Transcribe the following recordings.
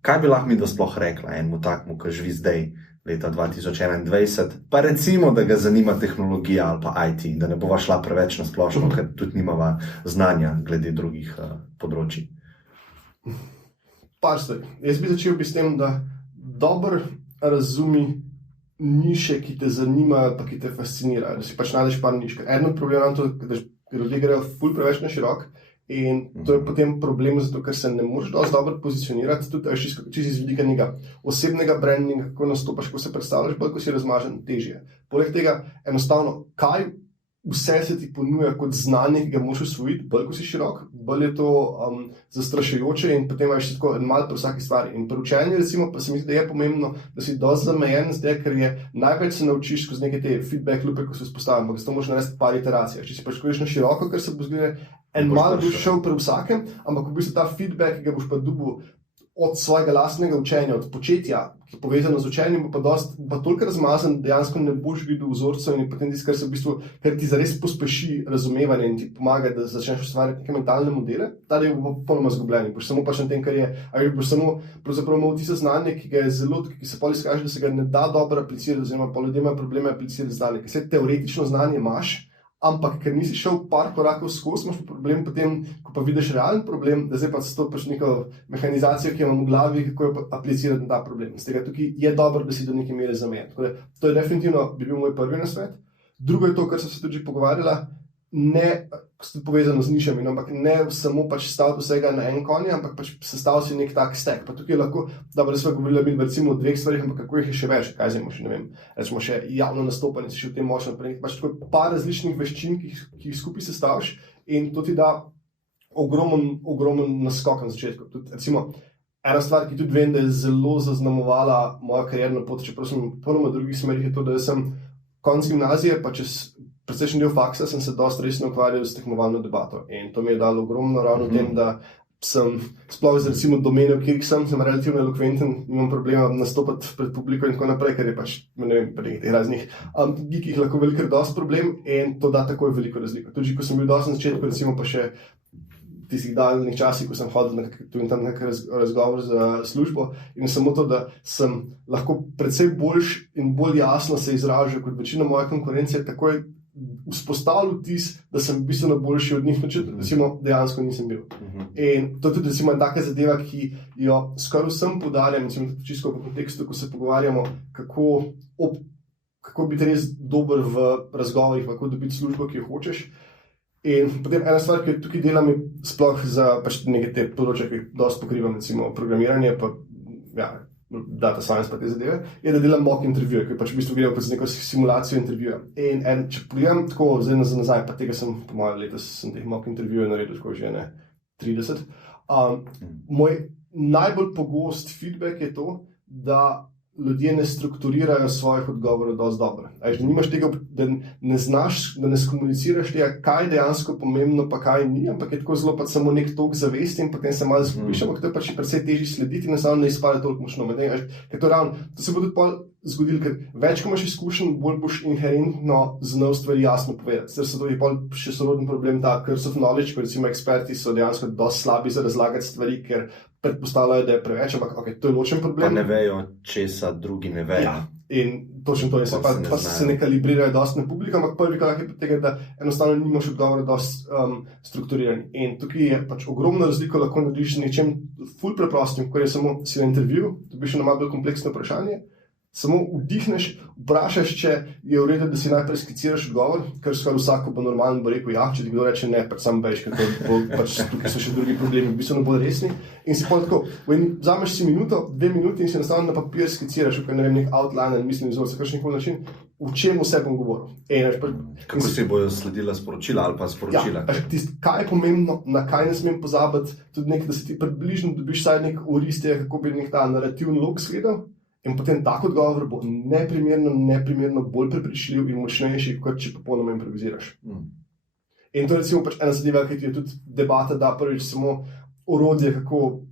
Kaj bi lahko mi da sploh rekla enemu takmu, ki živi zdaj, leta 2021, pa recimo, da ga zanima tehnologija ali pa IT, da ne bova šla preveč na splošno, ker tudi nimava znanja glede drugih področji. Par stvari. Jaz bi začel s tem, da dobro razumi niše, ki te zanimajo, pa ki te fascinirajo, da si pač najdeš par niš. Eden od problemov je to, da ljudje grejo ful preveč na širok in to je potem problem, zato ker se ne moreš dosti dobro pozicionirati, tudi čisto iz vidika nekega osebnega brandinga, kako nastopaš, kako se predstavljaš, bolj ko si razmažen, težje. Poleg tega, enostavno, kaj vse se ti ponuja kot znanje, ki ga moraš usvojiti, bolj ko si širok, bolj je to zastrašujoče in potem imaš tako malo pri vsaki stvari. In pri učenju, recimo, pa se mi zdi, da je pomembno, da si dosti zamejen, zdaj, ker je največ se naučiš skozi neke te feedback loope, ko se vzpostavim, ampak to moraš narediti par iteracijah. Če si pač greš na široko, ker se bo zgleda, malo boš šel pri vsakem, ampak v bistvu ta feedback, ki ga boš pa dobil od svojega lastnega učenja, od početja, ki je povezano z učenjem, pa toliko razmazan, dejansko ne boš videl vzorcev in potem tisto, kar se v bistvu, ker ti zares pospeši razumevanje in ti pomaga, da začneš ustvarjati neke mentalne modele, ta je popolnoma zgubljen. Boš samo pač na tem, kar je, ali boš samo pravzaprav imel tisto znanje, ki ga je zelo, ki se pol izkaže, da se ga ne da dobro aplicirati, oziroma pa ljudje imajo probleme aplicirati znanje, ker vse teoretično znanje imaš, ampak ker nisi šel par korakov skozi, imaš problem potem, ko pa vidiš realen problem, da zdaj pa stopiš neko mehanizacijo, ki imam v glavi, kako jo aplicirati na ta problem. Z tega tukaj je dobro, da si do neke mere zamejen. Tako da to je definitivno bi bil moj prvi nasvet. Drugo je to, kar sem se tudi že pogovarjala, ne povezano z nišami, ampak ne samo pač staviti vsega na en konj, ampak pač sestaviti si nek tak stack. Pa tukaj lahko, da smo govorili recimo o dveh stvarih, ampak kako jih je še več, kaj zdaj še ne vem, recimo še javno nastopanje, si še v tem močno prenik, pač tako par različnih veščin, ki jih skupaj sestaviš in to ti da ogromen naskok na začetku. Tudi, recimo, ena stvar, ki tudi vem, da je zelo zaznamovala moja karierna pot, čeprav sem popolnoma drugih smerih, je to, da sem konec gimnazije, pa čez precejšnji del faksa sem se dosti resno ukvarjal s tekmovalno debato in to mi je dalo ogromno ravno tem, da sem sploh z recimo domenijo, kjer sem relativno elokventen, nimam problema nastopati pred publiko in tako naprej, ker je pač, ne vem, pri teh raznih geekih lahko velikrat dosti problem in to da takoj veliko razliko. Tudi, ko sem bil dosti na začetku, recimo pa še tistih daljnih časih, ko sem hodil tu in tam nek razgovor za službo in samo to, da sem lahko precej boljš in bolj jasno se izražal kot večina moje konkurence, takoj vzpostavil vtis, da sem bistveno boljši od njih, recimo dejansko nisem bil. In to je tudi recimo taka zadeva, ki jo skoraj vsem poudarjam, recimo čisto v kontekstu, ko se pogovarjamo, kako biti res dober v razgovorih, kako dobiti službo, ki jo hočeš. In potem ena stvar, ki jo tukaj delam, je sploh za pač neke te področja, ki jih dosti pokrivam, recimo programiranje, pa data science pa te zadeve, je, da delam mock intervjuje, ki pač v bistvu grejo z neko simulacijo intervjuja. In če pogledam tako zdaj nazaj, pa tega sem, po mojem letos sem teh mock intervjuje naredil tako že 30. Moj najbolj pogost feedback je to, da ljudje ne strukturirajo svojih odgovorov dosti dobro. Da nimaš tega, da ne znaš, da ne skomuniciraš tega, kaj je dejansko pomembno, pa kaj ni, ampak je tako zelo pač samo nek tok zavesti in potem se malo zgubiš, ampak to je pač precej težje slediti in enostavno ne izpade toliko močno. Ker to se bo tudi pol zgodilo, ker več, ko imaš izkušenj, bolj boš inherentno znal stvari jasno povedati. Zdaj se to je pol še soroden problem, ta curse of knowledge, ko recimo eksperti so dejansko dosti slabi za razlagati stvari, ker predpostavljajo, da je preveč, ampak to je ločen problem. Pa ne vejo, česa drugi ne vejo. Ja, in točno to je, pa se ne kalibrirajo dosti na publiko, ampak prvi korak je tega, da enostavno nimaš odgovora dosti strukturirani. In tukaj je pač ogromno razliko, lahko narediš z nečem ful preprostim, ko je samo si na intervju, dobiš na malo bolj kompleksno vprašanje, samo vdihneš, vprašaš, če je v redu, da si najprej skiciraš odgovor, ker skoraj vsako bo normalno bo rekel ja, če ti kdo reče ne, pač sam bejš, ker pač tukaj so še drugi problemi, bistveno bolj resni. In si pol tako, vzameš si minuto, 2 minuti in si enostavno na papir skiciraš, ne vem, nek outline ali mislim vzorce, kakšen način, v čem vse bom govoril. Kako si bojo sledila sporočila ali pa sporočila? Ja, kaj je pomembno, na kaj ne smem pozabiti, tudi nekaj, da si ti približno dobiš vsaj nek oris tega, kako bi nek ta narativni lok sledil. In potem tak odgovor bo neprimerno bolj prepričljiv in močnejši, kot če popolnoma improviziraš. In to je recimo pač ena zadeva, ki ti je tudi debata, da prvič samo orodje, kako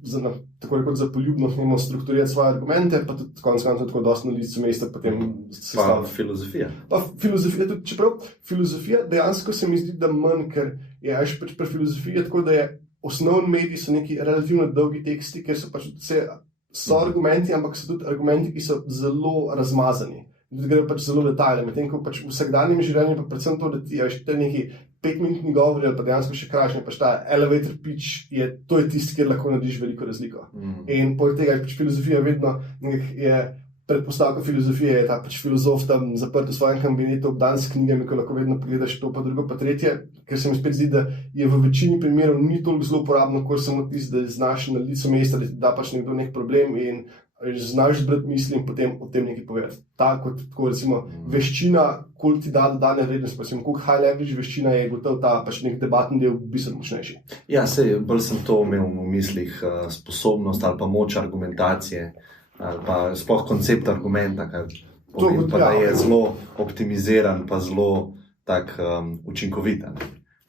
tako rekoč za poljubno strukturirati svoje argumente, pa tudi konec koncev tako dosti na licu mesta potem sestavlja. Pa filozofija. Pa filozofija tudi, čeprav filozofija dejansko se mi zdi, da manj, ker je pri filozofiji tako, da je osnovni medij so neki relativno dolgi teksti, ker so pač vse so argumenti, ampak so tudi argumenti, ki so zelo razmazani. Tudi grejo pač zelo detajle, medtem ko pač v vsakdanjem življenju pa predvsem to, da ti je neki 5-minutni govor ali pa dejansko še krajši, pač ta elevator pitch to je tisti, kjer lahko narediš veliko razliko. In poleg tega je pač filozofija vedno je predpostavka filozofije, je ta pač filozof tam zaprt v svojem kabinetu obdan s knjigami, ko lahko vedno pogledaš to pa drugo pa tretje, ker se mi spet zdi, da je v večini primerov ni toliko zelo uporabno, kot samo tisti, da znaš na licu mesta, da ti da pač nekdo nek problem in znaš zbrati misli in potem o tem nekaj povedati. Tako recimo veščina, koliko ti da dodane vrednosti, pa recimo koliko high leverage veščina je gotovo ta pač nek debatni del bistveno močnejši. Ja, bolj sem to imel v mislih, sposobnost ali pa moč argumentacije, ali pa sploh koncept argumenta, kar pomeni pa, da je zelo optimiziran pa zelo tak učinkovit.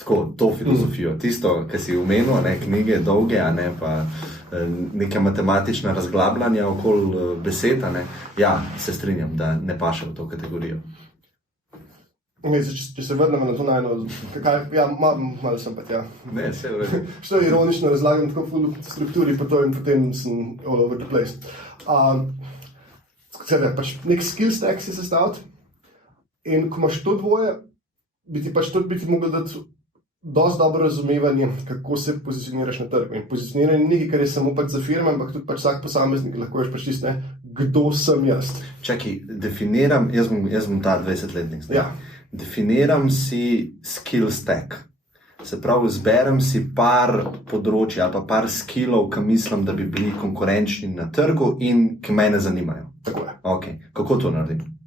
Tako, to filozofijo, tisto, kar si omenil, knjige dolge, pa neka matematična razglabljanja okoli besed, ja, se strinjam, da ne paše v to kategorijo. Če se vrnemo na to najno, malo sem pa tja. Ne, vse v redu. Što je ironično, razlagam tako v strukturi, pa to in potem sem all over the place. Pač nek skill stack si sestaviti in ko imaš to dvoje, bi ti mogel dati dosti dobro razumevanje, kako se pozicioniraš na trgu. In pozicioniranje ni nekaj, kar je samo pač za firme, ampak tudi pač vsak posameznik lahko pač tiste, kdo sem jaz. Čakaj, definiram, jaz bom ta 20-letnik. Ja. Definiram si skill stack. Se pravi, zberem si par področji ali pa par skillov, ki mislim, da bi bili konkurenčni na trgu in ki mene zanimajo. Tako je. Okay. Kako to naredim?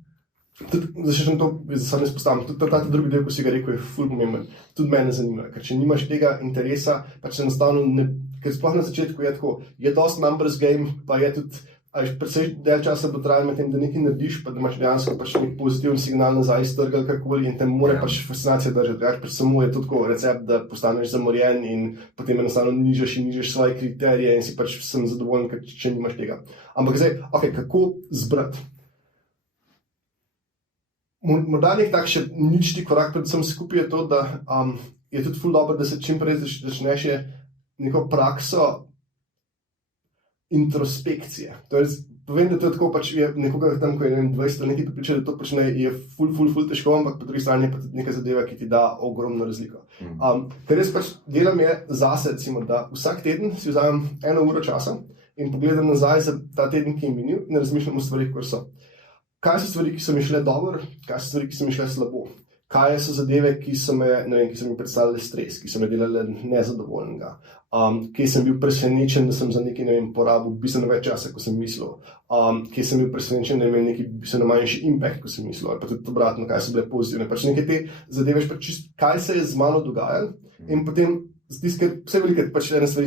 Začnem to, sam izpostavim, tudi ta drugi del, ko si ga rekel, je ful pomemben. Tudi mene zanima, ker če nimaš tega interesa, pač enostavno ne, ker sploh na začetku je tako, je dost numbers game, pa je tudi, predvsej del časa bo trajalo med tem, da nekaj narediš, pa da imaš dejansko pač nek pozitiven signal nazaj iz trga ali karkoli in te more pač fascinacija držati. Pač samo je to tako recept, da postaneš zamorjen in potem enostavno nižaš svoje kriterije in si pač sem zadovoljen, če nimaš tega. Ampak zdaj, kako zbrati? Morda nek tak še ničti korak predvsem skupaj je to, da je tudi ful dobro, da se čim prej začneš neko prakso introspekcije. Povem, da to je tako, pač je nekoga tam, ko je 20 nekaj pripričal, da to počne, je ful težko, ampak po drugi strani je pa tudi neka zadeva, ki ti da ogromno razliko. Ker jaz pač delam je zase, recimo, da vsak teden si vzamem 1 uro časa in pogledam nazaj za ta teden, ki je minil in razmišljam o stvarih, kot so. Kaj so stvari, ki so mi šle dobro, kaj so stvari, ki so mi šle slabo, kaj so zadeve, ki so mi predstavljale stres, ki so me delale nezadovoljnega, kje sem bil presenečen, da sem za nekaj, porabil bistveno več časa, kot sem mislil, kje sem bil presenečen, da imel neki bistveno manjši impact, kot sem mislil, ali pa tudi obratno, kaj so bile pozitivne. Pač nekaj te zadeve, kaj se je z mano dogajalo in potem ker vse velikrat pač ene stvari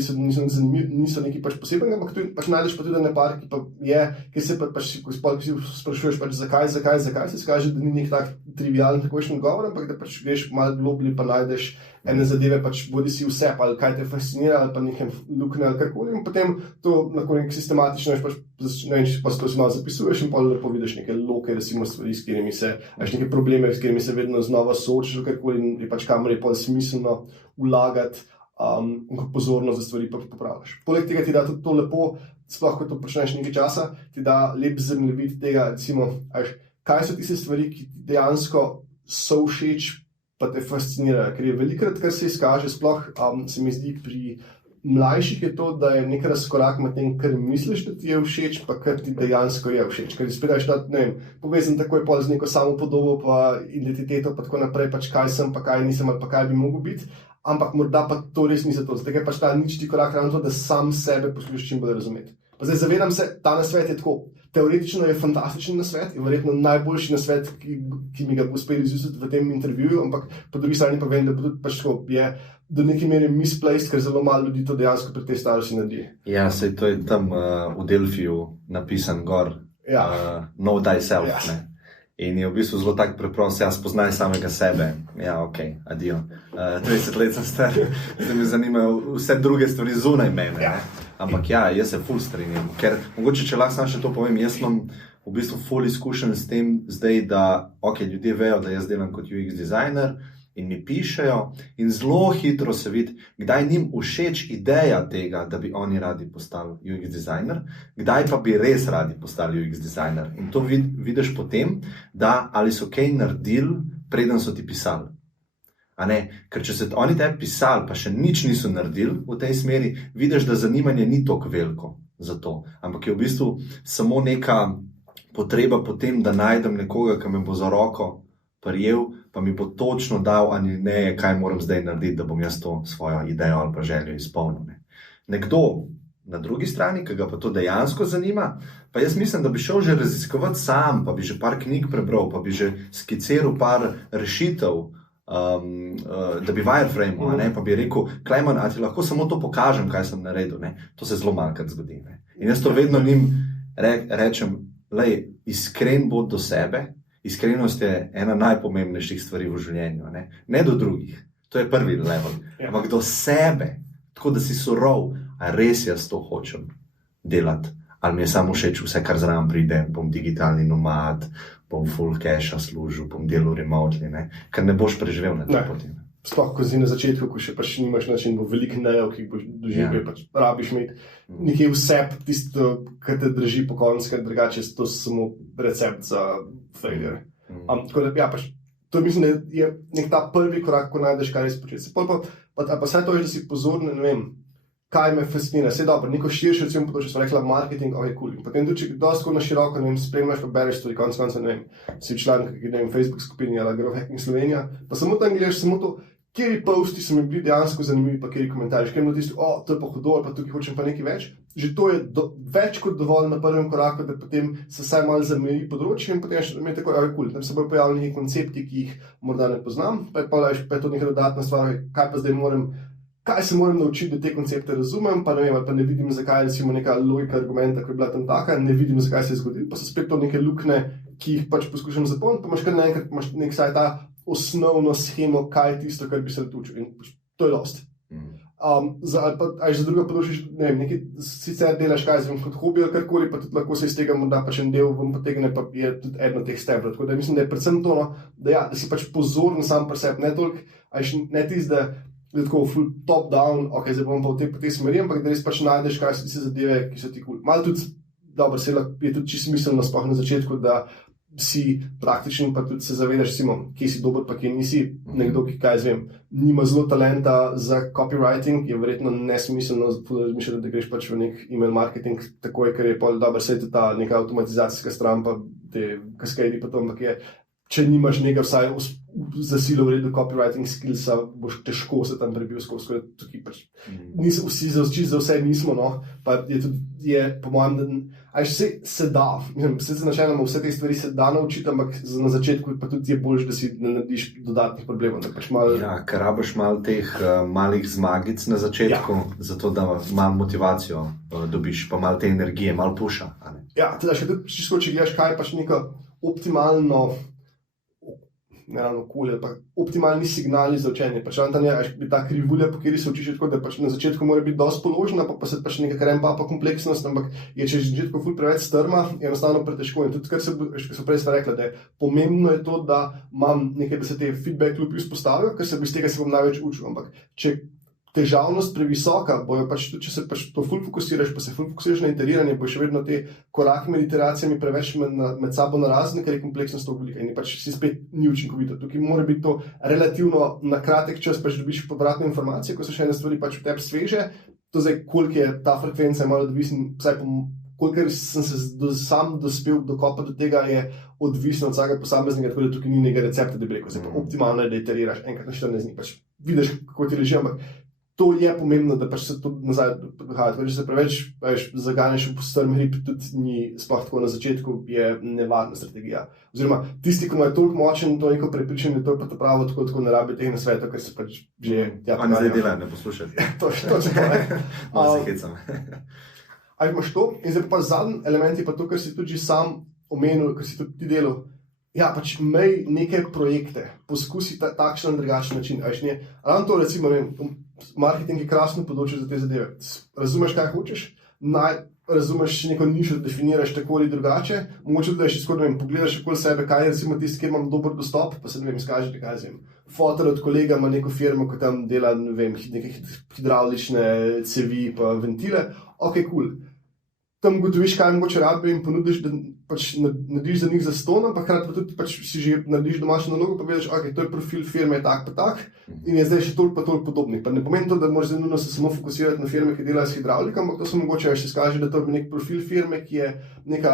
niso nekaj pač posebnega, ampak tu pač najdeš pa tudi nepar, ki pa je, ki se pač, ko si sprašuješ pač zakaj, se skaže, da ni nek tak trivialen takošen govor, ampak da pač greš malo globlje pa najdeš ene zadeve, pač bodi si vse, pa kaj te fascinira, ali pa nekaj lukne ali karkoli in potem to lahko nek sistematično pa to si malo zapisuješ in pa lepo vidiš neke loke, recimo stvari, s katerimi se, neke probleme, s katerimi se vedno znova soočaš ali karkoli in pač kamor je pa smiselno vlagati pozornost za stvari pa popravljaš. Poleg tega ti da tudi to lepo, sploh ko to počneš nekaj časa, ti da lep zemljevid tega, recimo, kaj so tiste stvari, ki ti dejansko so všeč pa te fascinirajo, ker je velikrat, kar se izkaže, sploh se mi zdi pri mlajših je to, da je nek razkorak med tem, kar misliš, da ti je všeč, pa kar ti dejansko je všeč. Ker izpredaš ta, povezan takoj pol z neko samopodobo, pa identiteto, pa tako naprej, pač kaj sem, pa kaj nisem, ali pa kaj bi mogel biti. Ampak morda pa to res ni za to. Zato je pač ta ničti korak ravno to, da sam sebe poskušaš čim bolj razumeti. Pa zdaj zavedam se, ta nasvet je tako. Teoretično je fantastičen nasvet, je verjetno najboljši nasvet, ki mi ga bo uspeli izuzeti v tem intervjuju, ampak po drugi strani pa vem, da bo tudi pač tako, je do neke mere misplaced, ker zelo malo ljudi to dejansko pri tej starosti naredi. Ja, sej to je tam v Delfiju napisan gor. Know thyself, ne. In je v bistvu zelo tak preprost, spoznaj samega sebe. Ja, adijo. 30 let sem star, zdaj me zanimajo vse druge stvari zunaj mene. Ja. Ampak jaz se ful strinjam. Ker mogoče, če lahko sam še to povem, jaz imam v bistvu ful izkušen s tem zdaj, da ljudje vejo, da jaz delam kot UX designer in mi pišejo, in zelo hitro se vidi, kdaj njim všeč ideja tega, da bi oni radi postali UX designer, kdaj pa bi res radi postali UX designer. In to vidiš potem, da ali so kaj naredili, preden so ti pisali. Ker če so oni tebi pisali, pa še nič niso naredili v tej smeri, vidiš, da zanimanje ni tako veliko za to, ampak je v bistvu samo neka potreba potem, da najdem nekoga, ki me bo za roko prijel, pa mi bo točno dal ali ne, kaj moram zdaj narediti, da bom jaz to svojo idejo ali pa željo izpolnil. Nekdo na drugi strani, ki ga pa to dejansko zanima, pa jaz mislim, da bi šel že raziskovati sam, pa bi že par knjig prebral, pa bi že skiciral par rešitev, da bi wireframe, pa bi rekel, Klemen, a ti lahko samo to pokažem, kaj sem naredil. To se zelo malkrat zgodi. In jaz to vedno njim rečem, lej, iskren bod do sebe. Iskrenost je ena najpomembnejših stvari v življenju, ne do drugih, to je prvi level, ampak do sebe, tako da si surov, a res jaz to hočem delati, ali mi je samo všeč vse, kar zraven pride, bom digitalni nomad, bom full cache služil, bom delal remotely, ker ne boš preživel na tej poti. Sploh, ko si na začetku, ko še pač nimaš način, bo veliko nejev, ki jih boš doživel, pač rabiš imeti nekaj vseb, tisto, kar te drži po koncu, ker drugače je to samo recept za failure. Tako da, pač, to mislim, da je nek ta prvi korak, ko najdeš, kaj res početi. Pa vse to je, da si pozoren, ne vem, kaj me fascinira. Vse dobro, neko širše, recimo področje, smo rekla marketing, cool. Potem tudi, če dosti na široko, ne vem, spremljaš, pa bereš stvari, konec, ne vem, si član, ne vem, Facebook skupini ali Growth Hacking Slovenija, pa samo tam gledaš samo to, kjeri posti so mi bili dejansko zanimivi, pa kjeri komentarji, kjer je tisti, to je pa hudo, pa tukaj hočem pa nekaj več. Že to je več kot dovolj na prvem koraku, da potem se vsaj malo zameji področje in potem še tako, cool, tam se bojo pojavili neki koncepti, ki jih morda ne poznam, pa je to neka dodatna stvar, kaj se moram naučiti, da te koncepte razumem, pa ne vem, pa ne vidim, zakaj recimo neka logika argumenta, ko je bila tam taka, ne vidim, zakaj se je zgodilo, pa so spet to neke lukne, ki jih pač poskušam zapolniti, pa imaš kar naenkrat nek saj ta osnovno shemo, kaj je tisto, kar bi se naučil. In to je dosti. Za druga področja, ne vem, nekaj sicer delaš, kaj zvem, kot hobi ali karkoli, pa tudi lahko se iz tega morda pač en del vam potegne, pa je tudi eno teh stebrov. Tako da mislim, da je predvsem to, da si pač pozoren sam pri sebi, ne toliko, ne tisti, da je tako full top down, ok, zdaj bom pa v tej smeri, ampak da res pač najdeš, kaj so tiste zadeve, ki so ti cool. Malo tudi, dobro, je tudi čisto smiselno, sploh na začetku, da si praktičen, pa tudi se zavedaš, kje si dober, pa kje nisi. Nekdo, ki, kaj zvem, nima zelo talenta za copywriting, je verjetno nesmiselno razmišljati, da greš pač v nek email marketing takoj, ker je pol dobro, saj je ta neka avtomatizacijska stran, pa te kaskadi pa to, ampak je, če nimaš nekaj vsaj za silo vredno copywriting skillsa, boš težko se tam prebil skozi, tukaj pač vsi za vse nismo, pa je tudi, po mojem, se da, se načeloma vse te stvari se da naučiti, ampak na začetku pa tudi je boljš, da si ne narediš dodatnih problemov. Ker rabiš malo teh malih zmagic na začetku, zato da malo motivacijo dobiš, pa malo te energije, malo puša. Ja, teda še tudi čisto, če gledaš, kaj je pač neko optimalno okolje, pa optimalni signali za učenje. Pač ta krivulja, po kateri se učiš, tako da pač na začetku mora biti dosti položena, pa se pač nekaj rempa pa kompleksnost, ampak je, če že začetku ful preveč strma, je enostavno pretežko. In tudi, kar so prej rekla, da je pomembno je to, da imam nekaj, da se te feedback loopi vzpostavijo, ker iz tega se bom največ učil. Ampak če težavnost previsoka, bojo pač tudi, če se pač to ful fokusiraš, pa se ful fokusiraš na iteriranje, bo še vedno te koraki med iteracijami preveč med sabo narazne, ker je kompleksnost to velika in pač si spet ni učinkovito. Tukaj mora biti to relativno na kratek čas, pač dobiš povratne informacije, ko so še ene stvari pač v tebi sveže. To zdaj, koliko je ta frekvenca, je malo odvisen, vsaj kolikor sem se sam dospel dokopati do tega, je odvisno od vsakega posameznika, tako da tukaj ni nekega recepta, da bi rekel, zdaj pa optimalno je, da iteriraš enkrat na 14 dni, pač vidiš, kako ti leži, ampak to je pomembno, da pač se to nazaj dogaja. Če se preveč zaganeš v strm hrib, tudi ni sploh tako na začetku, je nevarna strategija. Oziroma, tisti, ko ima toliko močen, to neko prepričanje, to je pa to pravo, tako ne rabi teh nasvetov, ker se pač že... Oni zdaj delajo, ne poslušati. Točno to. Malo se hecam. Ali imaš to? In zdaj pa zadnji element je pa to, kar si tudi sam omenil, kar si tudi ti delal. Ja, pač imej neke projekte, poskusi takšen in drugačen način. Ravno to, recimo, marketing je krasno področje za te zadeve. Razumeš, kaj hočeš, razumeš neko nišo, definiraš tako ali drugače, mogoče da še skoraj pogledaš okoli sebe, kaj je recimo tisti, kjer imam dober dostop, pa se izkažete, kaj fotor od kolega ima neko firmo, ki tam dela, ne vem, neke hidravlične cevi pa ventile, ok, cool. Tam gotoviš, kaj mogoče rabijo in ponudiš, da pač narediš za njih zastonj, ampak hkrati pa tudi pač si že narediš domačo nalogo, pa vidiš, ok, to je profil firme, tak pa tak, in je zdaj še toliko pa toliko podobnih. Pa ne pomeni to, da moraš nujno se samo fokusirati na firme, ki delajo s hidravliko, ampak to se mogoče še izkaže, da to je nek profil firme, ki je neka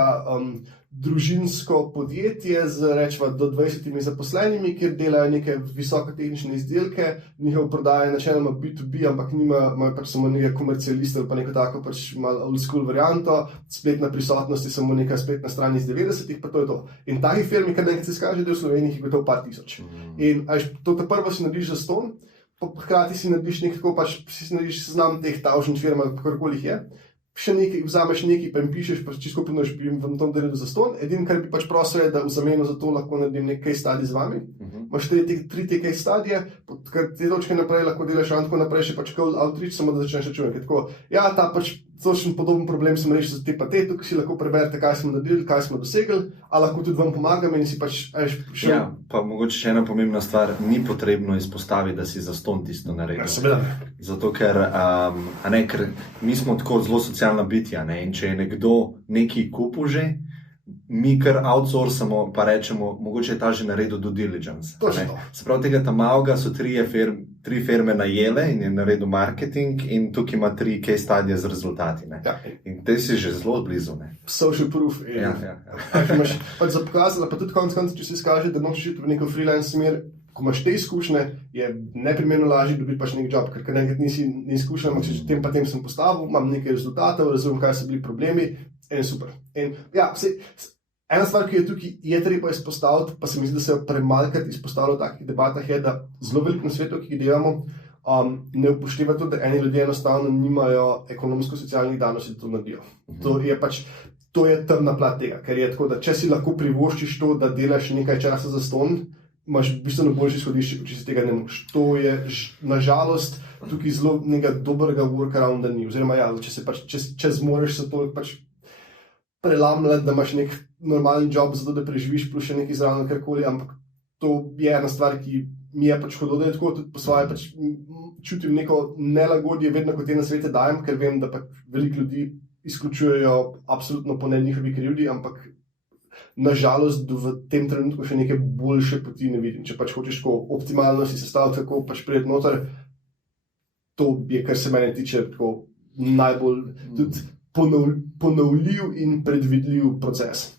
družinsko podjetje z rečva do 20 zaposlenimi, kjer delajo neke visokotehnične izdelke, njihov prodaja je načeloma B2B, ampak imajo pač samo nekaj komercialistov, pa neko tako pač malo old school varianto, spletna prisotnost je samo neka spletna stran iz 90-ih, pa to je to. In takih firm, kar nekaj se izkaže, da v Sloveniji je gotovo par tisoč. In to prvo si narediš zastonj, pa hkrati si narediš nekako pač si narediš seznam teh tavžnih firm, kakorkoli jih je. Še nekaj, vzameš nekaj, pa jim pišeš, pa čisto ponudiš, bi jim v tom naredil zastonj. Edino, kar bi pač prosil, je, da v zameno za to lahko naredim nek case study z vami. Imaš tri te case studije, od te točke naprej lahko delaš tako naprej, še pač cold outreach, samo da začneš čuvati. Tako, ja, ta pač točen podoben problem sem rešil za te pa te, tukaj si lahko preberete, kaj smo naredili, kaj smo dosegli, a lahko tudi vam pomagam in si pač še... Ja, pa mogoče še ena pomembna stvar, ni potrebno izpostaviti, da si zastonj tisto naredil. Ja, seveda. Zato, ker mi smo tako zelo socialna bitja, ne? In če je nekdo nekaj kupil že, mi kar outsourcamo, pa rečemo, mogoče je ta že naredil due diligence. Se pravi, tega tam malega so tri firme najele in je naredil marketing in tukaj ima 3 case studije z rezultati. Ja. In te si že zelo blizu. Ne? Social proof. Ja. Imaš pač za pokazala, pa tudi konec, če se izkaže, da nočeš iti v neko freelance smer, ko imaš te izkušnje, je neprimerno lažje dobiti pač nek job, ker enkrat nisi izkušen, ampak če tem pa tem sem postavil, imam nekaj rezultatov, razumem, kaj so bili problemi, in super. In ja, ena stvar, ki je tukaj je treba izpostaviti, pa se mi zdi, da se je premalkrat izpostavilo v takih debatah, je, da zelo veliko na svetu, ki jih delamo, ne upošteva to, da eni ljudje enostavno nimajo ekonomsko-socialnih danosti, da to naredijo. To je temna plat tega, ker je tako, da če si lahko privoščiš to, da delaš nekaj časa zastonj, imaš bistveno boljše izhodišče, kot če si tega ne moreš. To je nažalost tukaj zelo nekega dobrega workarounda ni. Oziroma, ja, če zmoreš se to pač prelamljati, da imaš nek normalen job, zato da preživiš, plus še nekaj zraven karkoli, ampak to je ena stvar, ki mi je pač hodila, da je tako, tudi po svoje pač čutim neko nelagodje, vedno ko te na svete dajem, ker vem, da pač veliko ljudi izključujejo absolutno po ne njihovi krivdi, ampak nažalost v tem trenutku še neke boljše poti ne vidim. Če pač hočeš tako optimalno si sestaviti, kako pač prijeti noter, to je, kar se mene tiče, tako najbolj tudi ponovljiv in predvidljiv proces.